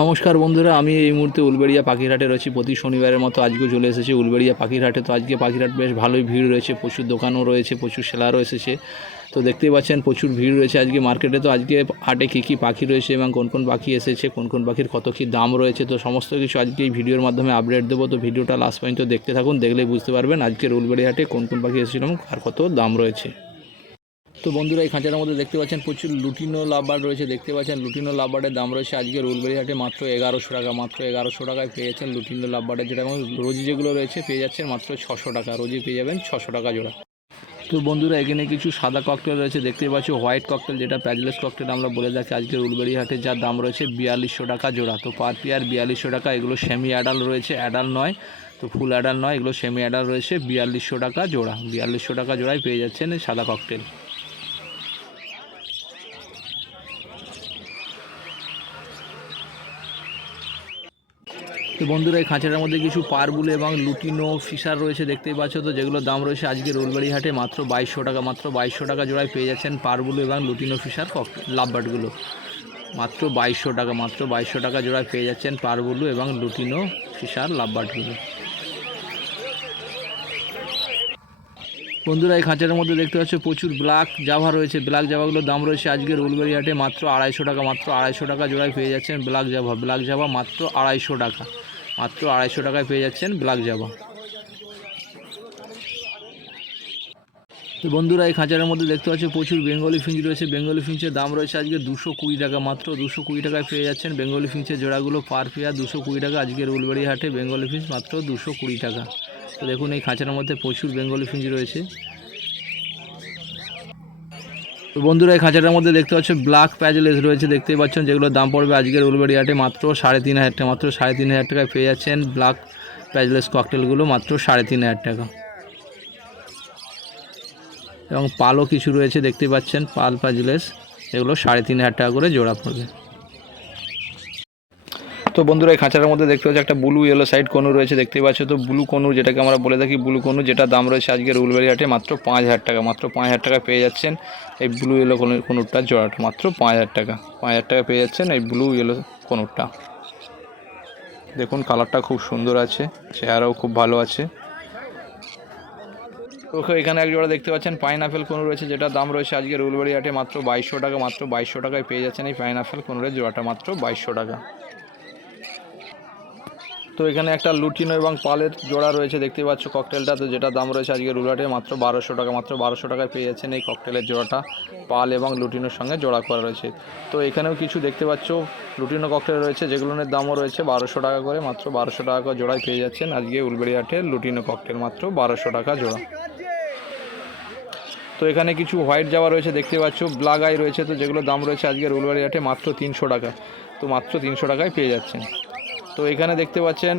নমস্কার বন্ধুরা, আমি এই মুহূর্তে উলবেড়িয়া পাখির হাটে রয়েছি। প্রতি শনিবারের মতো আজকেও চলে এসেছি উলবেড়িয়া পাখির হাটে। তো আজকে পাখির হাট বেশ ভালোই ভিড় রয়েছে, প্রচুর দোকানও রয়েছে, প্রচুর সেলারও এসেছে। তো দেখতেই পাচ্ছেন প্রচুর ভিড় রয়েছে আজকে মার্কেটে। তো আজকে হাটে কী কী পাখি রয়েছে এবং কোন কোন পাখি এসেছে, কোন কোন পাখির কত কী দাম রয়েছে, তো সমস্ত কিছু আজকে এই ভিডিওর মাধ্যমে আপডেট দেবো। তো ভিডিওটা লাস্ট পর্যন্ত দেখতে থাকুন, দেখলেই বুঝতে পারবেন আজকের উলবেড়িয়া হাটে কোন কোন পাখি এসেছিল এবং আর কত দাম রয়েছে। তো বন্ধুরা, এই খাঁচার মধ্যে দেখতে পাচ্ছেন প্রচুর লুটিনো লাভবার্ড রয়েছে। দেখতে পাচ্ছেন লুটিনো লাভবার্ডের দাম রয়েছে আজকে উলবেড়িয়া হাটে মাত্র 1100 টাকা। মাত্র 1100 টাকায় পেয়ে যাচ্ছেন লুটিনো লাভবার্ডের, যেটা এবং রোজি যেগুলো রয়েছে পেয়ে যাচ্ছেন মাত্র 600 টাকা। রোজি পেয়ে যাবেন 600 টাকা জোড়া। তো বন্ধুরা, এখানে কিছু সাদা ককটেল রয়েছে দেখতেই পাচ্ছি, হোয়াইট ককটেল, যেটা প্যাজলেস ককটেল আমরা বলে থাকি। আজকের উলবেড়িয়া হাটে যার দাম রয়েছে 4200 টাকা জোড়া। তো পার পেয়ার 4200 টাকা। এগুলো সেমি অ্যাডাল রয়েছে, অ্যাডাল নয়, তো ফুল অ্যাডাল নয়, এগুলো সেমি অ্যাডাল রয়েছে। 4200 টাকা জোড়া। 4200 টাকা জোড়ায় পেয়ে যাচ্ছেন এই সাদা ককটেল। তো বন্ধুরা, এই খাঁচাটার মধ্যে কিছু পারবুল এবং লুটিনো ফিশার রয়েছে দেখতেই পাচ্ছ। তো যেগুলোর দাম রয়েছে আজকের উলবেড়িয়া হাটে মাত্র 2200 টাকা। মাত্র 2200 টাকা জোড়ায় পেয়ে যাচ্ছেন পারবুল এবং লুটিনো ফিশার লাভবার্ডগুলো। মাত্র 2200 টাকা। মাত্র 2200 টাকা জোড়ায় পেয়ে যাচ্ছেন পারবুলু এবং লুটিনো ফিশার লাভবার্ডগুলো। বন্ধুরা, এই খাঁচার মধ্যে দেখতে পাচ্ছ প্রচুর ব্ল্যাক জাভা রয়েছে। ব্ল্যাক জাভাগুলোর দাম রয়েছে আজকের উলবেড়িয়া হাটে মাত্র 250 টাকা। মাত্র 250 টাকা জোড়ায় পেয়ে যাচ্ছেন ব্ল্যাক জাভা। ব্ল্যাক জাভা মাত্র 250 টাকা। মাত্র 250 টাকায় পেয়ে যাচ্ছেন ব্ল্যাক জাভা। তো বন্ধুরা, এই খাঁচার মধ্যে দেখতে পাচ্ছ প্রচুর বেঙ্গলি ফিঞ্চ রয়েছে। বেঙ্গলি ফিঞ্চের দাম রয়েছে আজকে 220 টাকা। মাত্র 220 টাকায় পেয়ে যাচ্ছেন বেঙ্গলি ফিঞ্চের জোড়াগুলো পার পেয়ার 220 টাকা। আজকের উলবেড়িয়া হাটে বেঙ্গলি ফিঞ্চ মাত্র 220 টাকা। তো দেখুন, এই খাঁচার মধ্যে প্রচুর বেঙ্গলি ফিঞ্চ রয়েছে। তো বন্ধুরা, এই খাঁচাটার মধ্যে দেখতে পাচ্ছ ব্ল্যাক প্যাজলেস রয়েছে দেখতেই পাচ্ছেন, যেগুলোর দাম পড়বে আজকের উলবেড়িয়া হাটে মাত্র 3500 টাকা। মাত্র 3500 টাকায় পেয়ে যাচ্ছেন ব্ল্যাক প্যাজলেস ককটেলগুলো মাত্র 3500 টাকা। এবং পালও কিছু রয়েছে দেখতে পাচ্ছেন, পাল প্যাজলেস, এগুলো 3500 টাকা করে জোড়া পড়বে। তো বন্ধুরা, এই খাঁচার মধ্যে দেখতে পাচ্ছি একটা ব্লু ইয়েলো সাইড কনুর রয়েছে দেখতেই পাচ্ছ। তো ব্লু কনুর, যেটাকে আমরা বলে থাকি ব্লু কনুর, যেটা দাম রয়েছে আজকের উলবেড়িয়া হাটে মাত্র 5000 টাকা। মাত্র 5000 টাকা পেয়ে যাচ্ছেন এই ব্লু ইয়েলো কনুরটার জোড়াটা। মাত্র 5000 টাকা। 5000 টাকা পেয়ে যাচ্ছেন এই ব্লু ইয়েলো কনুরটা। দেখুন, কালারটা খুব সুন্দর আছে, চেহারাও খুব ভালো আছে। তো এখানে এক জোড়া দেখতে পাচ্ছেন পাইনাপেল কনুর রয়েছে, যেটা দাম রয়েছে আজকের উলবেড়িয়া হাটে মাত্র 2200 টাকা। মাত্র 2200 টাকায় পেয়ে যাচ্ছেন এই পাইনাপেল কনুরের জোড়াটা। মাত্র 2200 টাকা। তো এখানে একটা লুটিনো এবং পালের জোড়া রয়েছে দেখতে পাচ্ছ ককটেলটা, তো যেটা দাম রয়েছে আজকের উলবেড়িয়া মাত্র 1200 টাকা। মাত্র 1200 টাকায় পেয়ে যাচ্ছেন এই ককটেলের জোড়াটা। পাল এবং লুটিনোর সঙ্গে জোড়া করা রয়েছে। তো এখানেও কিছু দেখতে পাচ্ছ লুটিনো ককটেল রয়েছে, যেগুলোর দামও রয়েছে 1200 টাকা করে। মাত্র 1200 টাকা করে জোড়ায় পেয়ে যাচ্ছেন আজকে উলবেড়িয়া হাটে লুটিনো ককটেল। মাত্র 1200 টাকা জোড়া। তো এখানে কিছু হোয়াইট জাভা রয়েছে দেখতে পাচ্ছ, ব্ল্যাক আই রয়েছে, তো যেগুলোর দাম রয়েছে আজকের উলবেড়িয়া হাটে মাত্র 300 টাকা। তো মাত্র 300 টাকায় পেয়ে যাচ্ছেন। তো এখানে দেখতে পাচ্ছেন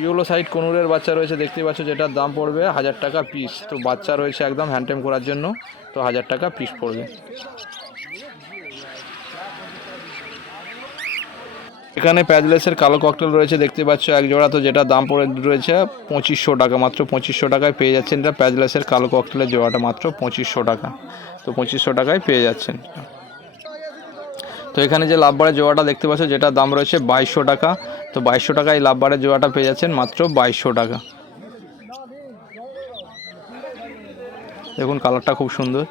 ইয়েলো সাইড কনুরের বাচ্চা রয়েছে দেখতে পাচ্ছ, যেটার দাম পড়বে 1000 টাকা পিস। তো বাচ্চা রয়েছে একদম হ্যান্ডটেম করার জন্য, তো 1000 টাকা পিস পড়বে। এখানে প্যাজলেসের কালো ককটেল রয়েছে দেখতে পাচ্ছ এক জোড়া, তো যেটা দাম পড়ে রয়েছে 2500 টাকা। মাত্র 2500 টাকায় পেয়ে যাচ্ছেন এটা প্যাজলেসের কালো ককটেলের জোড়াটা। মাত্র 2500 টাকা। তো 2500 টাকায় পেয়ে যাচ্ছেন। তো এখানে যে লাভবারের জোড়াটা দেখতে পাচ্ছ, যেটা দাম রয়েছে 2200 টাকা। তো 2200 টাকায় লাভবারের জোড়াটা পেয়ে যাচ্ছেন মাত্র 2200 টাকা। দেখুন, কালারটা খুব সুন্দর।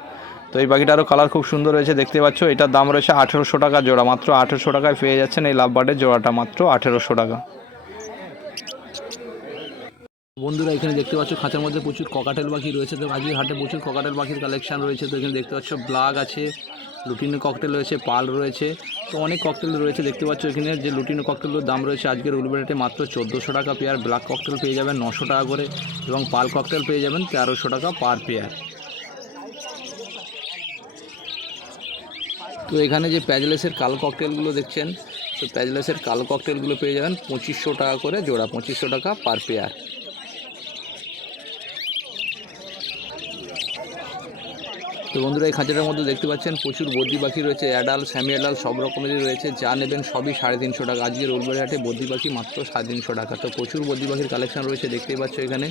তো এই পাখিটারও কালার খুব সুন্দর রয়েছে দেখতে পাচ্ছ। এটার দাম রয়েছে 1800 টাকা জোড়া। মাত্র 1800 টাকায় পেয়ে যাচ্ছেন এই লাভবার্ডের জোড়াটা। মাত্র 1800 টাকা। বন্ধুরা, এখানে দেখতে পাচ্ছ খাঁচার মধ্যে প্রচুর ককাটেল পাখি রয়েছে। তো আজকের হাটে প্রচুর ককাটেল পাখির কালেকশন রয়েছে। তো এখানে দেখতে পাচ্ছ ব্ল্যাক আছে, লুটিনো ককটেল রয়েছে, পাল রয়েছে, তো অনেক ককটেল রয়েছে দেখতে পাচ্ছ। এখানে যে লুটিনো ককটেলের দাম রয়েছে আজকের উলবেড়িয়া হাটে মাত্র 1400 টাকা পেয়ার। ব্ল্যাক ককটেল পেয়ে যাবেন 900 টাকা করে এবং পাল ককটেল পেয়ে যাবেন 1300 টাকা পার পেয়ার। তো এখানে যে প্যাজলেসের কালো ককটেলগুলো দেখছেন, তো প্যাজলেসের কালো ককটেলগুলো পেয়ে যাবেন 2500 টাকা করে জোড়া। 2500 টাকা পার পেয়ার। তো বন্ধুরা, এই খাঁচাটার মধ্যে দেখতে পাচ্ছেন প্রচুর বদ্রি পাখি রয়েছে, অ্যাডাল সেমি অ্যাডাল সব রকমেরই রয়েছে। যা নেবেন সবই 350 টাকা। আজকের উলবেড়িয়া হাটে বদ্রি পাখি মাত্র 350 টাকা। তো প্রচুর বদ্রি পাখির কালেকশন রয়েছে দেখতেই পাচ্ছ এখানে।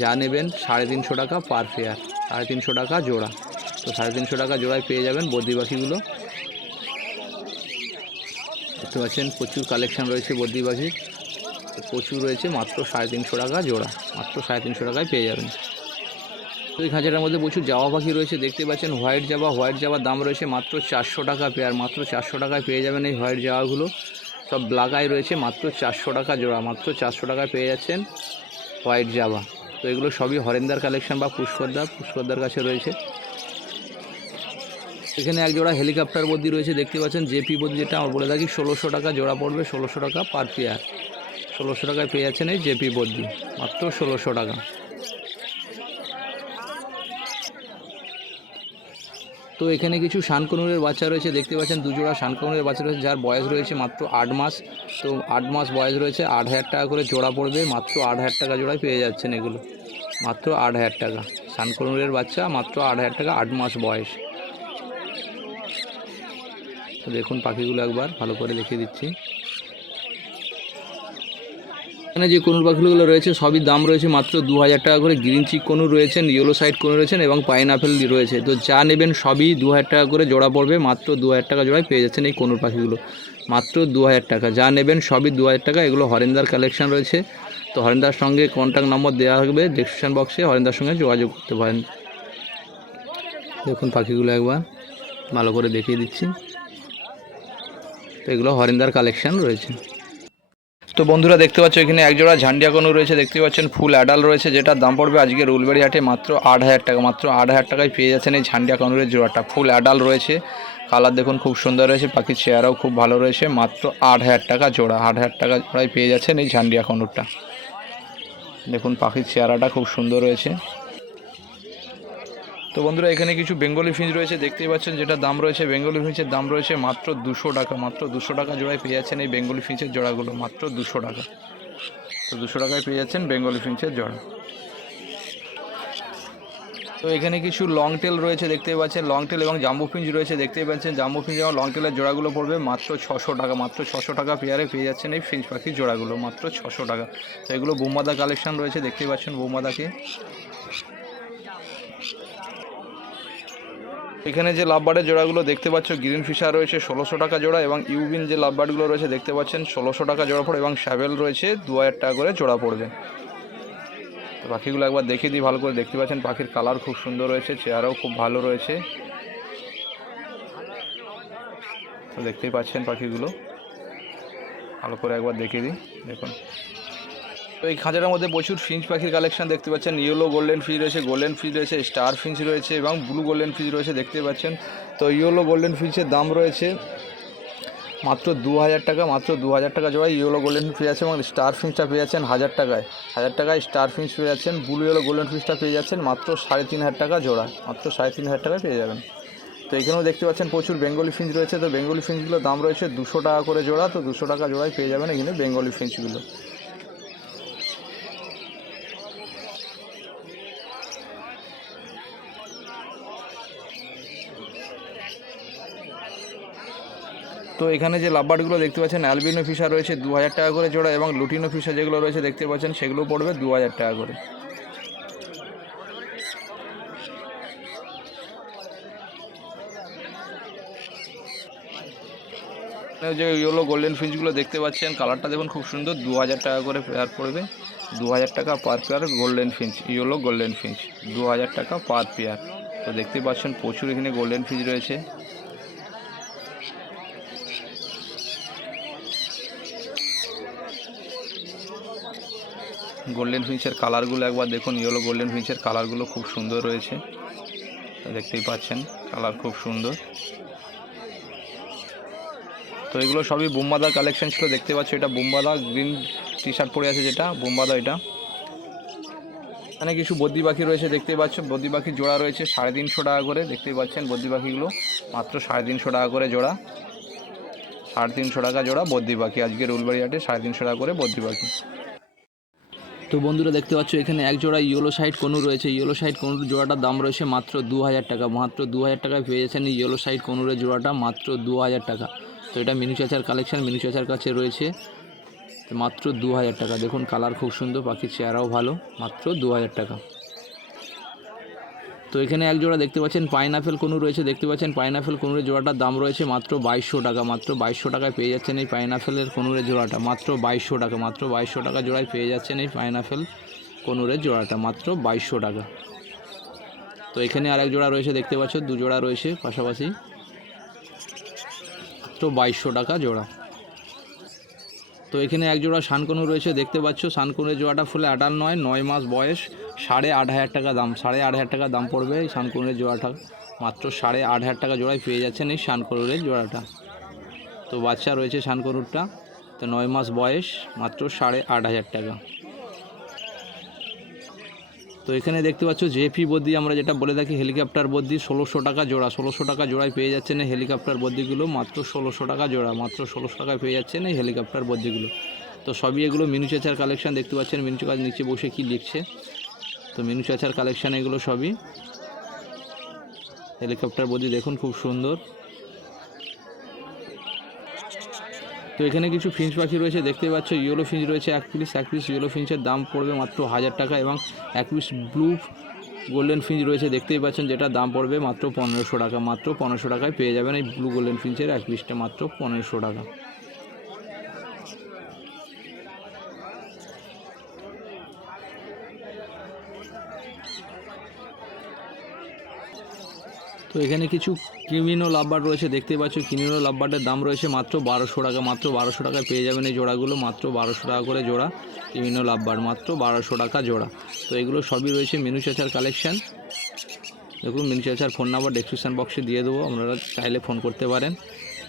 যা নেবেন 350 টাকা পার পেয়ার, 350 টাকা জোড়া। তো 350 টাকা জোড়ায় পেয়ে যাবেন বদ্রি পাখিগুলো। দেখতে পাচ্ছেন প্রচুর কালেকশান রয়েছে বদ্রি পাখির, প্রচুর রয়েছে, মাত্র 350 টাকা জোড়া, মাত্র 350 টাকায় পেয়ে যাবেন। তো এই খাঁচাটার মধ্যে প্রচুর জাবা পাখি রয়েছে দেখতে পাচ্ছেন, হোয়াইট জাবার দাম রয়েছে মাত্র 400 টাকা পেয়ার, মাত্র 400 টাকায় পেয়ে যাবেন এই হোয়াইট জাবাগুলো। সব ব্ল্যাক আই রয়েছে, মাত্র 400 টাকা জোড়া, মাত্র 400 টাকায় পেয়ে যাচ্ছেন হোয়াইট জাবা। তো এগুলো সবই হরেন্দার কালেকশন বা পুষ্করদার কাছে রয়েছে। এখানে এক জোড়া হেলিকপ্টার বদ্রি রয়েছে দেখতে পাচ্ছেন, জেপি বদ্রি, যেটা আমরা বলে থাকি 1600 টাকা জোড়া পড়বে, 1600 টাকা পার পেয়ার, 1600 টাকায় পেয়ে যাচ্ছেন এই জেপি বদ্রি, মাত্র 1600 টাকা। তো এখানে কিছু শানকনুরের বাচ্চা রয়েছে দেখতে পাচ্ছেন, দুজোড়া শানকনুরের বাচ্চা রয়েছে যার বয়স রয়েছে মাত্র 8 মাস। তো 8 মাস বয়স রয়েছে, 8000 টাকা করে জোড়া পড়বে, মাত্র 8000 টাকা জোড়ায় পেয়ে যাচ্ছেন এগুলো, মাত্র 8000 টাকা। শানকনুরের বাচ্চা মাত্র 8000 টাকা, 8 মাস বয়স। তো দেখুন পাখিগুলো একবার ভালো করে দেখিয়ে দিচ্ছি। এখানে যে কনুর পাখিগুলো রয়েছে সবই দাম রয়েছে মাত্র 2000 টাকা করে। গ্রিন চিক কনুর রয়েছেন, ইয়েলো সাইড কনুর রয়েছেন এবং পাইনঅ্যাপেল রয়েছে। তো যা নেবেন সবই 2000 টাকা করে জোড়া পড়বে, মাত্র 2000 টাকা জোড়ায় পেয়ে যাচ্ছেন এই কনুর পাখিগুলো, মাত্র 2000 টাকা। যা নেবেন সবই 2000 টাকা। এগুলো হরেন্দার কালেকশন রয়েছে। তো হরেন্দার সঙ্গে কন্ট্যাক্ট নম্বর দেওয়া হবে ডেসক্রিপশন বক্সে, হরেন্দার সঙ্গে যোগাযোগ করতে পারেন। দেখুন পাখিগুলো একবার ভালো করে দেখিয়ে দিচ্ছি। তো এগুলো হরেন্দার কালেকশন রয়েছে। তো বন্ধুরা দেখতে পাচ্ছ এখানে একজোড়া ঝান্ডিয়া কনু রয়েছে দেখতে পাচ্ছেন, ফুল অ্যাডাল রয়েছে, যেটার দাম পড়বে আজকে উলুবেড়িয়া হাটে মাত্র 8000 টাকা, মাত্র 8000 টাকায় পেয়ে যাচ্ছেন এই ঝান্ডিয়া কনুরের জোড়াটা। ফুল অ্যাডাল রয়েছে, কালার দেখুন খুব সুন্দর রয়েছে, পাখির চেহারাও খুব ভালো রয়েছে, মাত্র 8000 টাকা জোড়া, 8000 টাকা জোড়ায় পেয়ে যাচ্ছেন এই ঝান্ডিয়া কনুরটা। দেখুন পাখির চেহারাটা খুব সুন্দর রয়েছে। তো বন্ধুরা এখানে কিছু বেঙ্গলি ফিঞ্চ রয়েছে দেখতেই পাচ্ছেন, যেটা দাম রয়েছে বেঙ্গলি ফিঞ্চের দাম রয়েছে মাত্র 200 টাকা, মাত্র 200 টাকা জোড়ায় পেয়ে যাচ্ছেন এই বেঙ্গলি ফিঞ্চের জোড়াগুলো, মাত্র 200 টাকা। তো 200 টাকায় পেয়ে যাচ্ছেন বেঙ্গলি ফিঞ্চের জোড়া। তো এখানে কিছু লং টেল রয়েছে দেখতেই পাচ্ছেন, লং টেল এবং জাম্বু ফিঞ্চ রয়েছে দেখতেই পাচ্ছেন। জাম্বু ফিঞ্চ এবং লং টেলের জোড়াগুলো পড়বে মাত্র 600 টাকা, মাত্র 600 টাকা পেয়ারে পেয়ে যাচ্ছেন এই ফিঞ্চ পাখির জোড়াগুলো, মাত্র 600 টাকা। তো এগুলো বোমবাদা কালেকশন রয়েছে দেখতেই পাচ্ছেন, বোমবাদাকে। এখানে যে লাভবার্ডের জোড়াগুলো দেখতে পাচ্ছ, গ্রিন ফিশার রয়েছে 1600 টাকা জোড়া এবং ইউবিন যে লাভবার্ডগুলো রয়েছে দেখতে পাচ্ছেন 1600 টাকা জোড়া পড়ে এবং শ্যাভেল রয়েছে 2000 টাকা করে জোড়া পড়বে। তো পাখিগুলো একবার দেখিয়ে দিই ভালো করে, দেখতে পাচ্ছেন পাখির কালার খুব সুন্দর রয়েছে, চেহারাও খুব ভালো রয়েছে। তো দেখতেই পাচ্ছেন পাখিগুলো ভালো করে একবার দেখিয়ে দিই, দেখুন। তো এই খাঁচাটার মধ্যে প্রচুর ফিঞ্চ পাখির কালেকশন দেখতে পাচ্ছেন, ইয়েলো গোল্ডেন ফিঞ্চ রয়েছে, গোল্ডেন ফিঞ্চ রয়েছে, স্টার ফিঞ্চ রয়েছে এবং ব্লু গোল্ডেন ফিঞ্চ রয়েছে দেখতে পাচ্ছেন। তো ইয়েলো গোল্ডেন ফিঞ্চের দাম রয়েছে মাত্র 2000 টাকা, মাত্র 2000 টাকা জোড়ায় ইয়েলো গোল্ডেন ফিঞ্চ আছে এবং স্টার ফিঞ্চটা পেয়ে যাচ্ছেন 1000 টাকায়, 1000 টাকায় স্টার ফিঞ্চ পেয়ে যাচ্ছেন। ব্লু ইয়েলো গোল্ডেন ফিঞ্চটা পেয়ে যাচ্ছেন মাত্র 3500 টাকা জোড়া, মাত্র 3500 টাকায় পেয়ে যাবেন। তো এখানেও দেখতে পাচ্ছেন প্রচুর বেঙ্গলি ফিঞ্চ রয়েছে। তো বেঙ্গলি ফিঞ্চগুলোর দাম রয়েছে 200 টাকা করে জোড়া। তো 200 টাকা জোড়ায় পেয়ে যাবেন এখানে বেঙ্গলি ফিঞ্চগুলো। তো এখানে যে লাভবার্ডগুলো দেখতে পাচ্ছেন, অ্যালবিনো ফিশার রয়েছে 2000 টাকা করে জোড়া এবং লুটিনো ফিশার যেগুলো রয়েছে দেখতে পাচ্ছেন সেগুলো পড়বে 2000 টাকা করে। যে ইয়েলো গোল্ডেন ফিঞ্চগুলো দেখতে পাচ্ছেন, কালারটা দেখুন খুব সুন্দর, 2000 টাকা করে পেয়ার পড়বে, 2000 টাকা per pair golden Finch, yellow golden Finch 2000 টাকা পার পেয়ার। তো দেখতে পাচ্ছেন প্রচুর এখানে গোল্ডেন ফিঞ্চ রয়েছে। গোল্ডেন ফিঞ্চের কালারগুলো একবার দেখুন, ইয়েলো গোল্ডেন ফিঞ্চের কালারগুলো খুব সুন্দর রয়েছে, দেখতেই পাচ্ছেন কালার খুব সুন্দর। তো এগুলো সবই বোমবাদার কালেকশন ছিল দেখতে পাচ্ছ, এটা বোমবাদা গ্রিন টি শার্ট পরে আছে যেটা বোমবাদা এটা। এখানে কিছু বদ্রি পাখি রয়েছে দেখতেই পাচ্ছ, বদ্রি পাখির জোড়া রয়েছে 350 টাকা করে, দেখতেই পাচ্ছেন বদ্রি পাখিগুলো মাত্র 350 টাকা করে জোড়া, 350 টাকা জোড়া বদ্রি পাখি আজকের উলুবেড়িয়া হাটে 350 টাকা করে বদ্রি পাখি। তো বন্ধুরা দেখতে পাচ্ছ এখানে এক জোড়া ইয়েলো সাইড কনুর রয়েছে, ইয়েলো সাইড কনুর জোড়াটার দাম রয়েছে মাত্র 2000 টাকা, মাত্র 2000 টাকায় পেয়ে যাচ্ছেন এই ইয়েলো সাইড কনুরের জোড়াটা মাত্র 2000 টাকা। তো এটা মিনু চাচার কালেকশন, মিনু চাচার কাছে রয়েছে মাত্র 2000 টাকা। দেখুন কালার খুব সুন্দর, পাখির চেহারাও ভালো, মাত্র 2000 টাকা। তো এখানে এক জোড়া দেখতে পাচ্ছেন পাইনাপেল কোনু রয়েছে, দেখতে পাচ্ছেন পাইনাপেল কোনুরের জোড়াটার দাম রয়েছে মাত্র 2200 টাকা। মাত্র 2200 টাকায় পেয়ে যাচ্ছেন এই পাইনাপেলের কোনুরের জোড়াটা, মাত্র 2200 টাকা। মাত্র 2200 টাকা জোড়ায় পেয়ে যাচ্ছেন এই পাইনাপেল কোনুরের জোড়াটা, মাত্র 2200 টাকা। তো এখানে আরেক জোড়া রয়েছে দেখতে পাচ্ছ, দু জোড়া রয়েছে পাশাপাশি, মাত্র 2200 টাকা জোড়া। তো এখানে এক জোড়া শানকনু রয়েছে দেখতে পাচ্ছ, শানকনুরের জোড়াটা ফুলে অ্যাডাল্ট নয়, 9 মাস বয়স, 8500 টাকা দাম, 8500 টাকা দাম পড়বে এই শানকনুরের জোড়াটা। মাত্র 8500 টাকা জোড়ায় পেয়ে যাচ্ছেন এই শানকনুরের জোড়াটা। তো বাচ্চা রয়েছে শানকনুরটা, তো 9 মাস বয়স, মাত্র 8500 টাকা। তো এখানে দেখতে পাচ্ছ জেপি বদ্যি, আমরা যেটা বলে থাকি হেলিকপ্টার বদ্যি, 1600 টাকা জোড়া। 1600 টাকা জোড়ায় পেয়ে যাচ্ছেন এই হেলিকপ্টার বদ্যিগুলো, মাত্র 1600 টাকা জোড়া। মাত্র 1600 টাকায় পেয়ে যাচ্ছেন এই হেলিকপ্টার বদ্যিগুলো। তো সবই এগুলো মিনু চাচার কালেকশন, দেখতে পাচ্ছেন মিনু চাচা নিচে বসে কি লিখছে। তো মিনু চাচার কালেকশান এগুলো সবই হেলিকপ্টার বদ্যি, দেখুন খুব সুন্দর। তো এখানে কিছু ফিঞ্চ পাখি রয়েছে দেখতে পাচ্ছ, ইয়েলো ফিঞ্চ রয়েছে এক পিস ইয়েলো ফিঞ্চের দাম পড়বে মাত্র 1000 টাকা, এবং এক পিস ব্লু গোল্ডেন ফিঞ্চ রয়েছে দেখতেই পাচ্ছেন, যেটার দাম পড়বে মাত্র 1500 টাকা। মাত্র 1500 টাকায় পেয়ে যাবেন এই ব্লু গোল্ডেন ফিঞ্চের এক পিসটা, মাত্র 1500 টাকা। তো এখানে কিছু ক্রিমিনো লাভবার্ড রয়েছে দেখতে পাচ্ছ, ক্রিমিনো লাভবার্ডের দাম রয়েছে মাত্র 1200 টাকা। মাত্র 1200 টাকায় পেয়ে যাবেন এই জোড়াগুলো, মাত্র 1200 টাকা করে জোড়া ক্রিমিনো লাভবার্ড, মাত্র 1200 টাকা জোড়া। তো এগুলো সবই রয়েছে মিনু চাচার কালেকশান। দেখুন মিনু চাচার ফোন নাম্বার ডেসক্রিপশান বক্সে দিয়ে দেবো, আপনারা চাইলে ফোন করতে পারেন।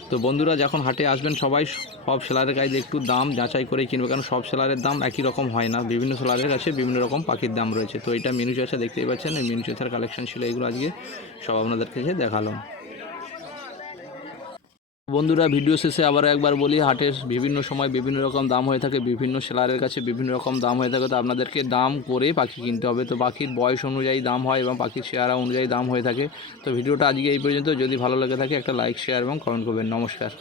তো বন্ধুরা যখন হাটে আসবেন সবাই সব সেলারের কাছে একটু দাম যাচাই করে কিনবে, কারণ সব সেলারের দাম একই রকম হয় না, বিভিন্ন সেলারের কাছে বিভিন্ন রকম পাখির দাম রয়েছে। তো এটা মিনু চাচা দেখতেই পাচ্ছেন, এই মিনু চাচার কালেকশন ছিল এগুলো, আজকে সব আপনাদের কাছে দেখালাম। বন্ধুরা ভিডিও শেষে আবার একবার বলি, হাটের বিভিন্ন সময় বিভিন্ন রকম দাম হয়ে থাকে, বিভিন্ন সেলারের কাছে বিভিন্ন রকম দাম হয়ে থাকে। তো আপনাদেরকে দাম করে পাখি কিনতে হবে। তো পাখির বয়স অনুযায়ী দাম হয় এবং পাখির চেহারা অনুযায়ী দাম হয়ে থাকে। তো ভিডিওটা আজকে এই পর্যন্ত। যদি ভালো লেগে থাকে একটা লাইক, শেয়ার এবং কমেন্ট করবেন। নমস্কার।